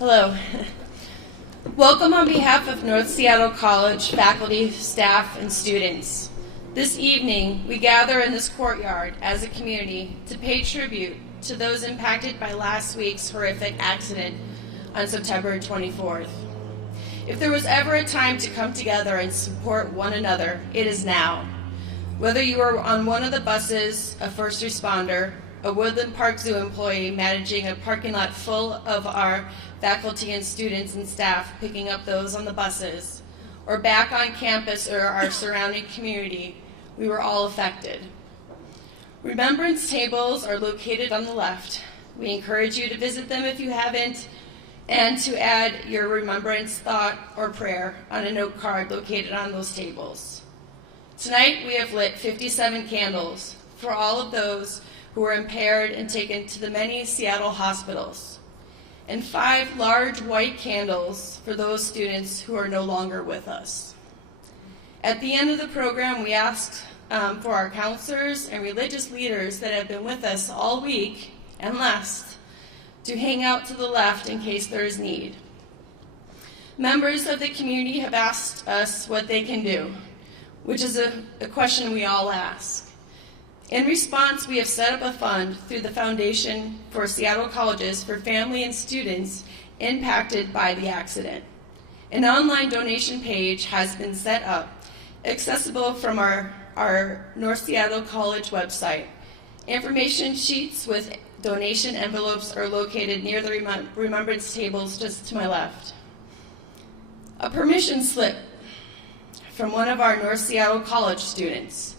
Hello. Welcome on behalf of North Seattle College faculty, staff, and students. This evening, we gather in this courtyard as a community to pay tribute to those impacted by last week's horrific accident on September 24th. If there was ever a time to come together and support one another, it is now. Whether you are on one of the buses, a first responder, a Woodland Park Zoo employee managing a parking lot full of our faculty and students and staff picking up those on the buses, or back on campus or our surrounding community, we were all affected. Remembrance tables are located on the left. We encourage you to visit them if you haven't, and to add your remembrance thought or prayer on a note card located on those tables. Tonight we have lit 57 candles for all of those who were impaired and taken to the many Seattle hospitals, and 5 large white candles for those students who are no longer with us. At the end of the program, we asked for our counselors and religious leaders that have been with us all week and last to hang out to the left in case there is need. Members of the community have asked us what they can do, which is a question we all ask. In response, we have set up a fund through the Foundation for Seattle Colleges for family and students impacted by the accident. An online donation page has been set up, accessible from our North Seattle College website. Information sheets with donation envelopes are located near the remembrance tables just to my left. A permission slip from one of our North Seattle College students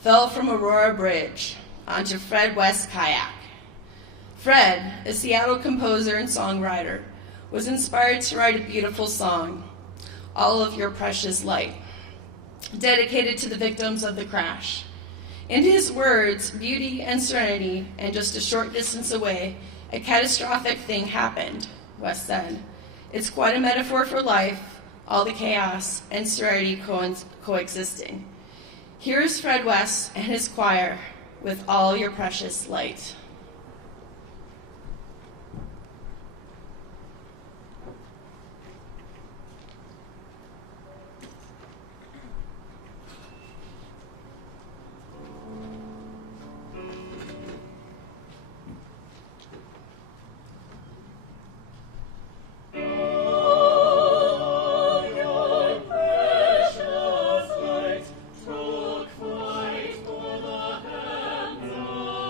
fell from Aurora Bridge onto Fred West's kayak. Fred, a Seattle composer and songwriter, was inspired to write a beautiful song, All of Your Precious Light, dedicated to the victims of the crash. In his words, beauty and serenity, and just a short distance away, a catastrophic thing happened, West said. It's quite a metaphor for life, all the chaos and serenity coexisting. Here is Fred West and his choir with All Your Precious Light. Took flight for the hands of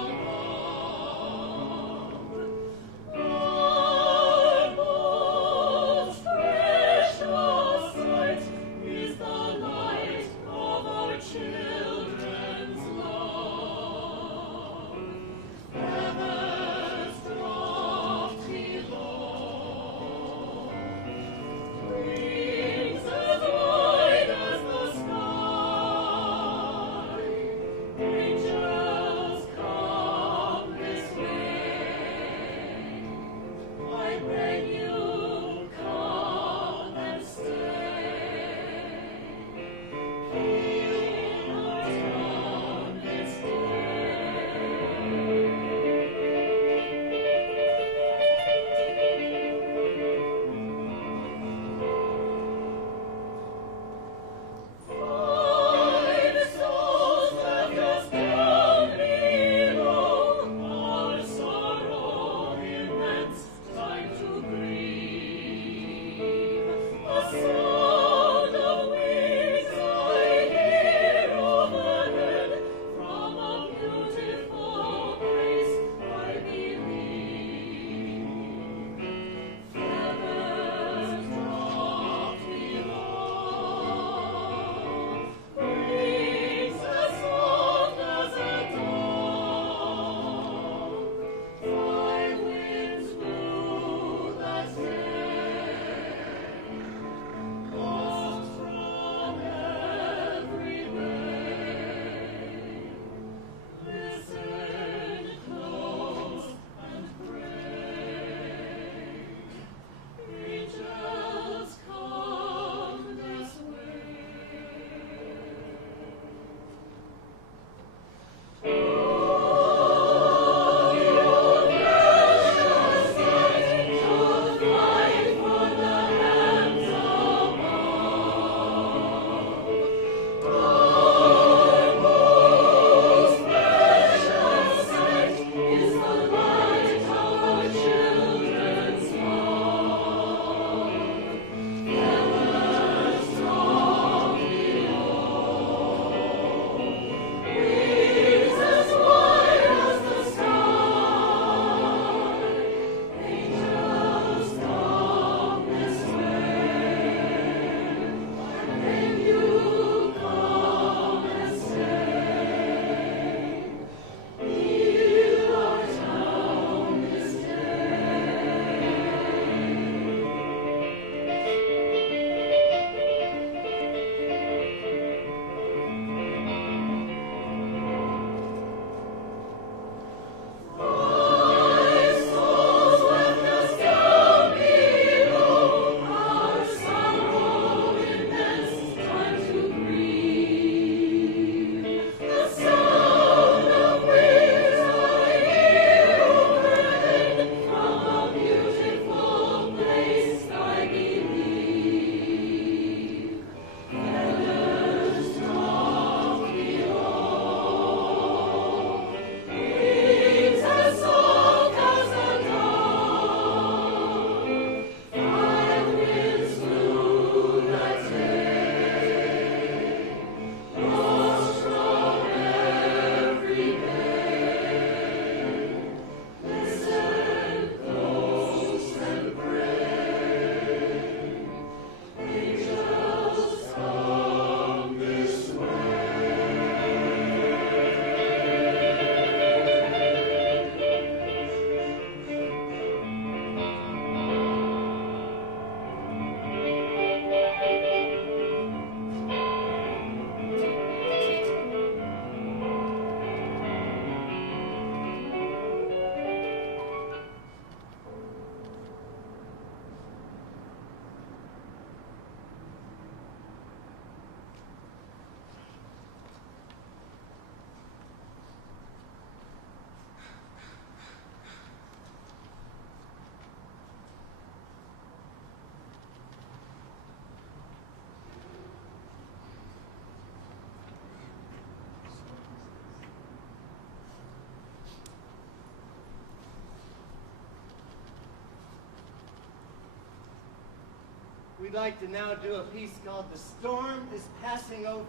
we'd like to now do a piece called "The Storm is Passing Over."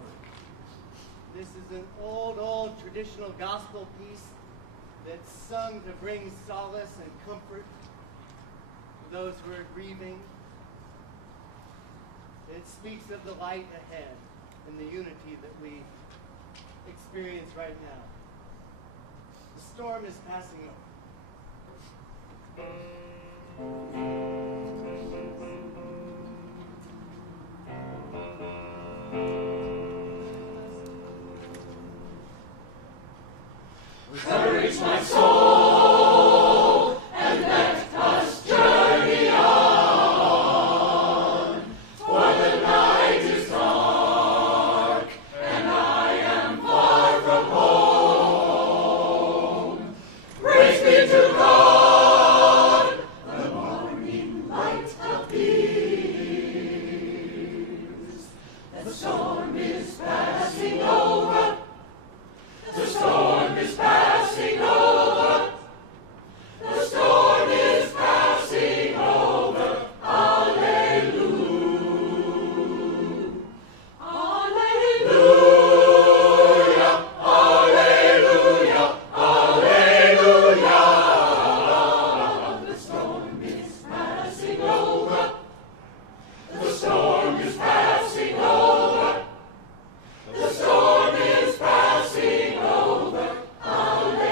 This is an old traditional gospel piece that's sung to bring solace and comfort to those who are grieving. It speaks of the light ahead and the unity that we experience right now. The storm is passing over. Courage, my soul, and let us journey on. For the night is dark, and I am far from home. Praise be to God, the morning light appears. The storm is passing over. The storm is passing over. The storm is passing over. Hallelujah. Hallelujah. Hallelujah. Hallelujah. The storm is passing over. The storm is passing over. The storm is passing over. Hallelujah.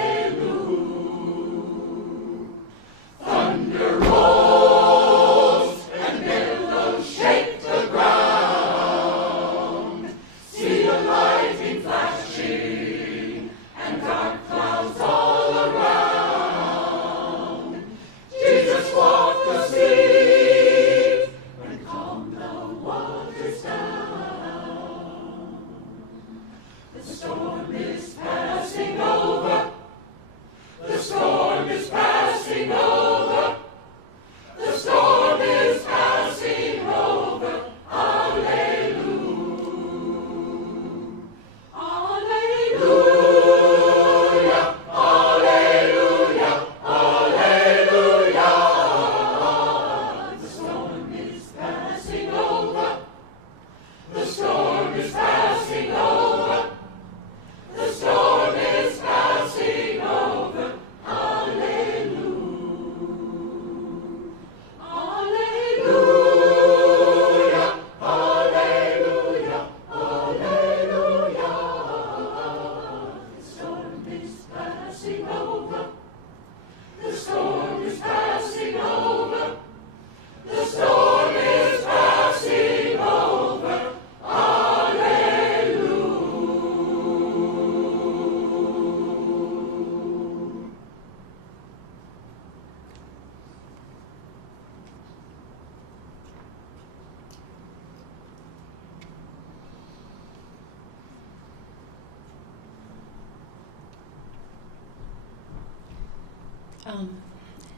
Thunder rolls and billows shake the ground. See the lightning flashing and dark clouds all around. Jesus walked the sea and calmed the waters down. The storm is passing over. The storm is passing over. The storm is passing over. Hallelujah. Hallelujah. Hallelujah. Hallelujah. The storm is passing over. The storm is passing over. The storm is passing over. Hallelujah. Hallelujah. Hallelujah. Hallelujah. The storm is passing over. The storm is passing over. The storm is passing over.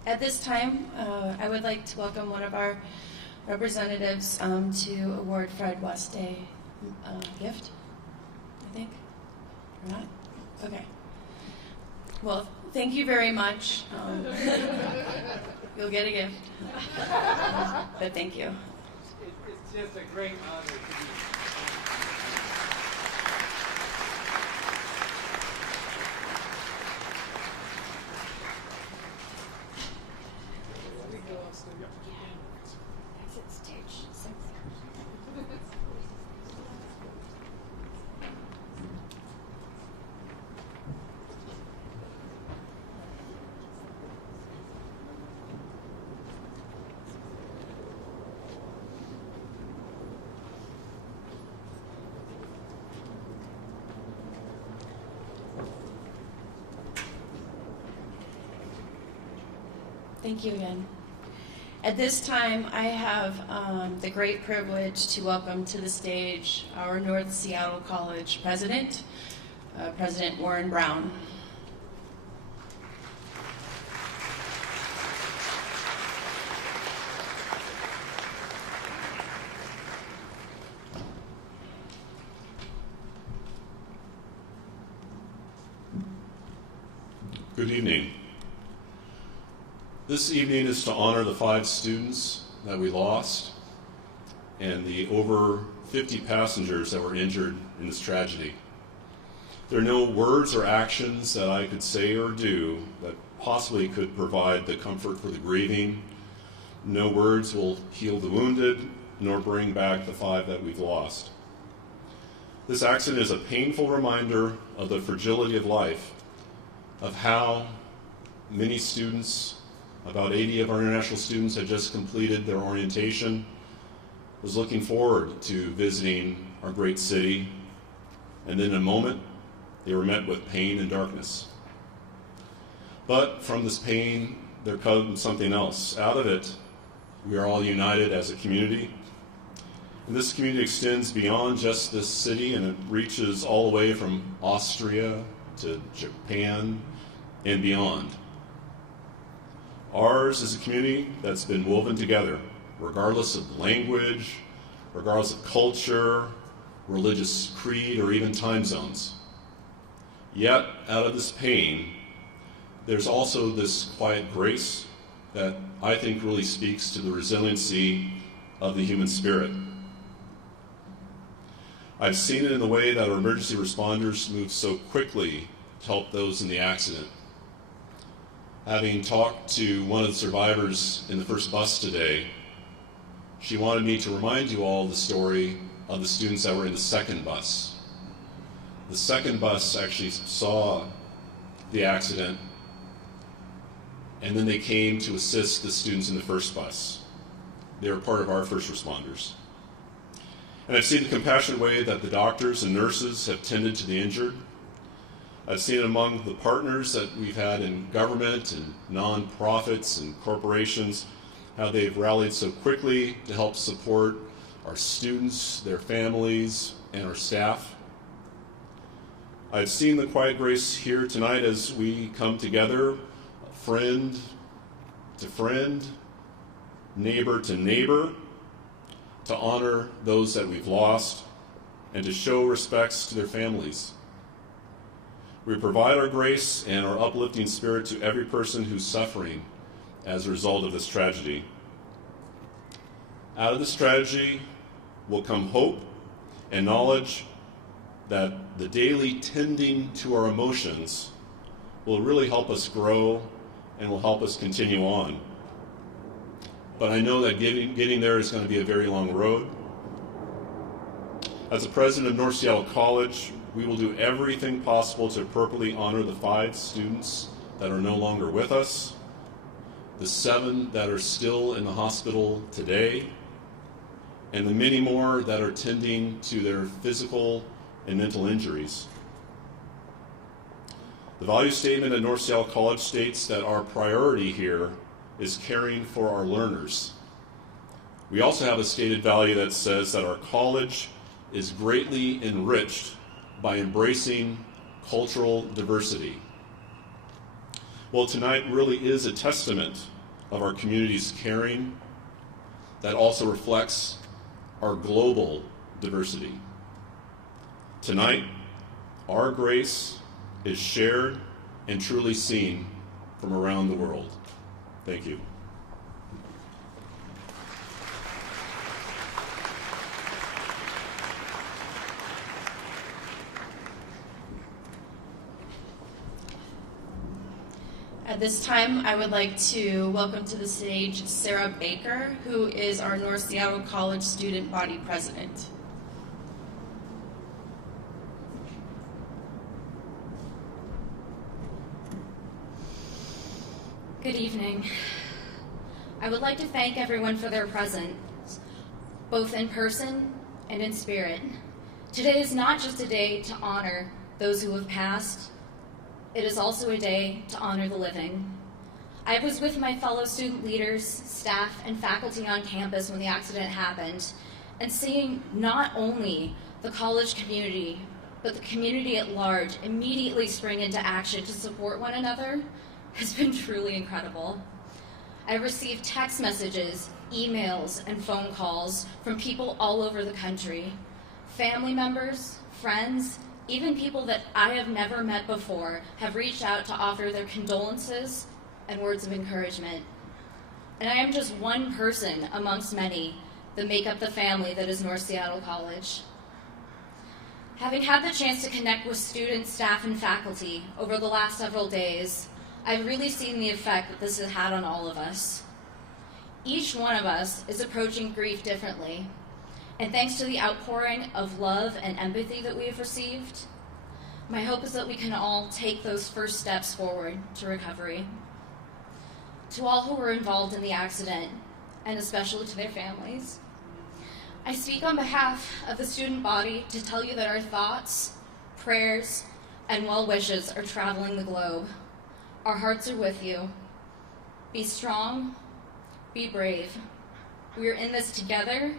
At this time, I would like to welcome one of our representatives to award Fred West a gift, I think, or not? Okay. Well, thank you very much. You'll get a gift, but thank you. It's just a great honor to be here. Thank you again. At this time, I have the great privilege to welcome to the stage our North Seattle College President, President Warren Brown. Good evening. This evening is to honor the 5 students that we lost. and the over 50 passengers that were injured in this tragedy. There are no words or actions that I could say or do that possibly could provide the comfort for the grieving. No words will heal the wounded, nor bring back the 5 that we've lost. This accident is a painful reminder of the fragility of life, of how many students, about 80 of our international students had just completed their orientation, was looking forward to visiting our great city, and then in a moment, they were met with pain and darkness. But from this pain, there comes something else. Out of it, we are all united as a community. And this community extends beyond just this city, and it reaches all the way from Austria to Japan and beyond. Ours is a community that's been woven together, regardless of language, regardless of culture, religious creed, or even time zones. Yet, out of this pain, there's also this quiet grace that I think really speaks to the resiliency of the human spirit. I've seen it in the way that our emergency responders move so quickly to help those in the accident. Having talked to one of the survivors in the first bus today, she wanted me to remind you all the story of the students that were in the second bus. The second bus actually saw the accident, and then they came to assist the students in the first bus. They were part of our first responders. And I've seen the compassionate way that the doctors and nurses have tended to the injured. I've seen it among the partners that we've had in government and nonprofits and corporations, how they've rallied so quickly to help support our students, their families, and our staff. I've seen the quiet grace here tonight as we come together, friend to friend, neighbor to neighbor, to honor those that we've lost and to show respects to their families. We provide our grace and our uplifting spirit to every person who's suffering as a result of this tragedy. Out of this tragedy will come hope and knowledge that the daily tending to our emotions will really help us grow and will help us continue on. But I know that getting there is going to be a very long road. As the president of North Seattle College, we will do everything possible to appropriately honor the 5 students that are no longer with us, the 7 that are still in the hospital today, and the many more that are tending to their physical and mental injuries. The value statement at North Seattle College states that our priority here is caring for our learners. We also have a stated value that says that our college is greatly enriched by embracing cultural diversity. Well, tonight really is a testament of our community's caring that also reflects our global diversity. Tonight, our grace is shared and truly seen from around the world. Thank you. At this time, I would like to welcome to the stage Sarah Baker, who is our North Seattle College Student Body President. Good evening. I would like to thank everyone for their presence, both in person and in spirit. Today is not just a day to honor those who have passed, it is also a day to honor the living. I was with my fellow student leaders, staff, and faculty on campus when the accident happened, and seeing not only the college community, but the community at large immediately spring into action to support one another has been truly incredible. I received text messages, emails, and phone calls from people all over the country, family members, friends, even people that I have never met before have reached out to offer their condolences and words of encouragement. And I am just one person amongst many that make up the family that is North Seattle College. Having had the chance to connect with students, staff, and faculty over the last several days, I've really seen the effect that this has had on all of us. Each one of us is approaching grief differently, and thanks to the outpouring of love and empathy that we have received, my hope is that we can all take those first steps forward to recovery. To all who were involved in the accident, and especially to their families, I speak on behalf of the student body to tell you that our thoughts, prayers, and well wishes are traveling the globe. Our hearts are with you. Be strong, be brave. We are in this together,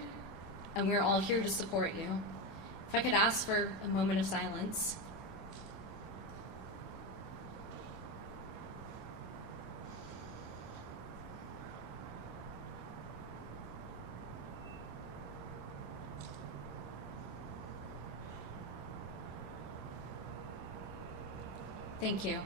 and we're all here to support you. If I could ask for a moment of silence. Thank you.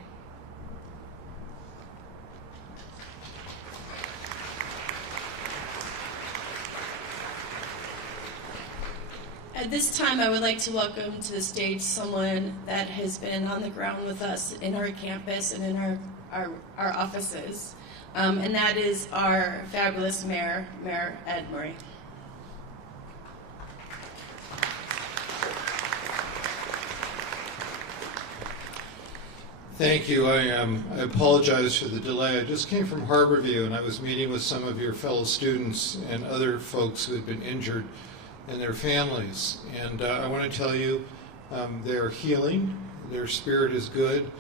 At this time, I would like to welcome to the stage someone that has been on the ground with us in our campus and in our offices, and that is our fabulous mayor, Mayor Ed Murray. Thank you. I apologize for the delay. I just came from Harborview, and I was meeting with some of your fellow students and other folks who had been injured and their families. And I want to tell you, they're healing, their spirit is good,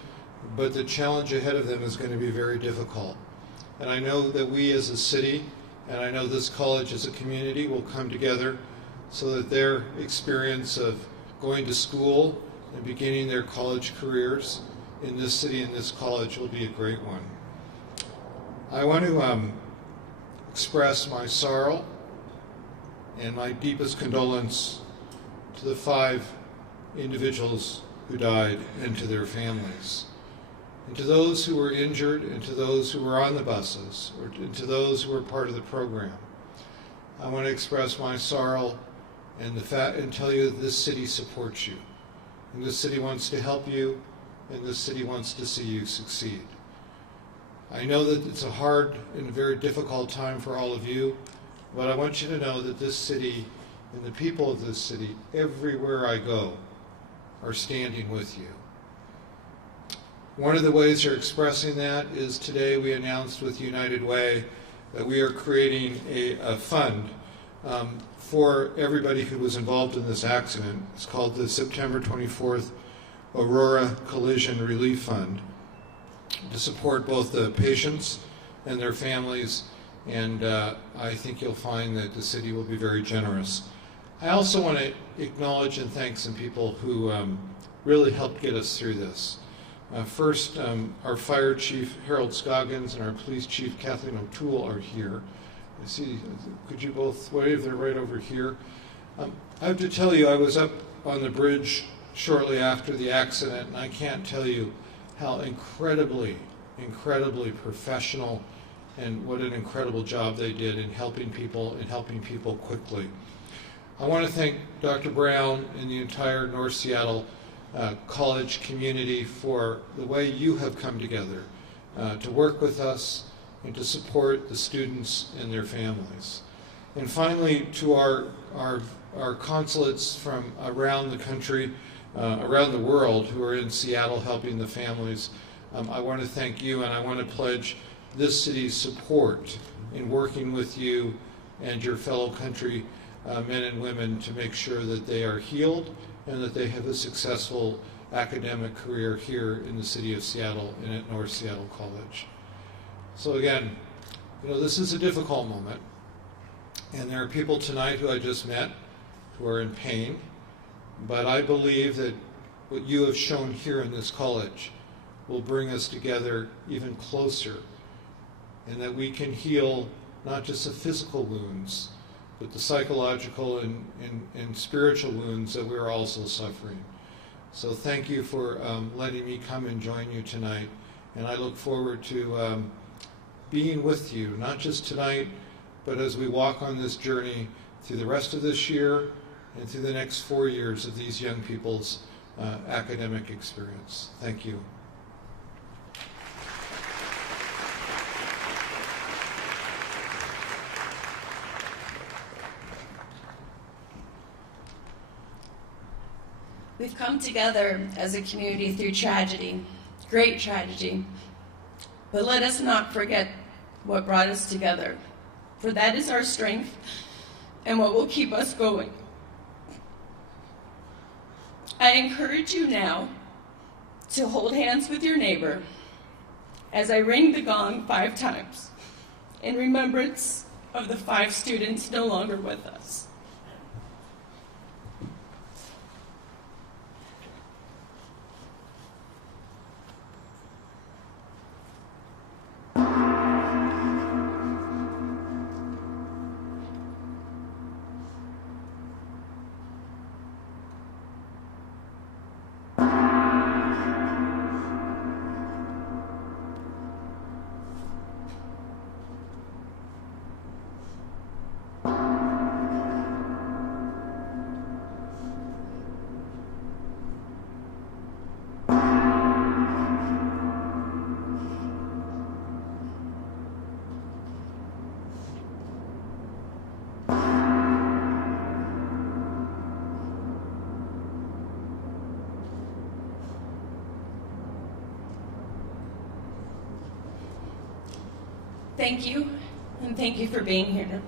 but the challenge ahead of them is going to be very difficult. And I know that we as a city, and I know this college as a community, will come together so that their experience of going to school and beginning their college careers in this city and this college will be a great one. I want to express my sorrow and my deepest condolence to the 5 individuals who died and to their families, and to those who were injured, and to those who were on the buses, and to those who were part of the program. I want to express my sorrow and tell you that this city supports you, and this city wants to help you, and this city wants to see you succeed. I know that it's a hard and a very difficult time for all of you, but I want you to know that this city and the people of this city, everywhere I go, are standing with you. One of the ways you're expressing that is today we announced with United Way that we are creating a fund for everybody who was involved in this accident. It's called the September 24th Aurora Collision Relief Fund, to support both the patients and their families, and I think you'll find that the city will be very generous. I also want to acknowledge and thank some people who really helped get us through this. First, our fire chief, Harold Scoggins, and our police chief, Kathleen O'Toole, are here. I see, could you both wave? They're right over here. I have to tell you, I was up on the bridge shortly after the accident, and I can't tell you how incredibly professional and what an incredible job they did in helping people quickly. I want to thank Dr. Brown and the entire North Seattle College community for the way you have come together to work with us and to support the students and their families. And finally, to our consulates from around the country, around the world, who are in Seattle helping the families, I want to thank you, and I want to pledge this city's support in working with you and your fellow country men and women to make sure that they are healed and that they have a successful academic career here in the city of Seattle and at North Seattle College. So again, this is a difficult moment, and there are people tonight who I just met who are in pain, but I believe that what you have shown here in this college will bring us together even closer, and that we can heal not just the physical wounds, but the psychological and spiritual wounds that we're also suffering. So thank you for letting me come and join you tonight, and I look forward to being with you, not just tonight, but as we walk on this journey through the rest of this year and through the next 4 years of these young people's academic experience. Thank you. We've come together as a community through tragedy, great tragedy. But let us not forget what brought us together, for that is our strength and what will keep us going. I encourage you now to hold hands with your neighbor as I ring the gong 5 times in remembrance of the 5 students no longer with us. Thank you, and thank you for being here.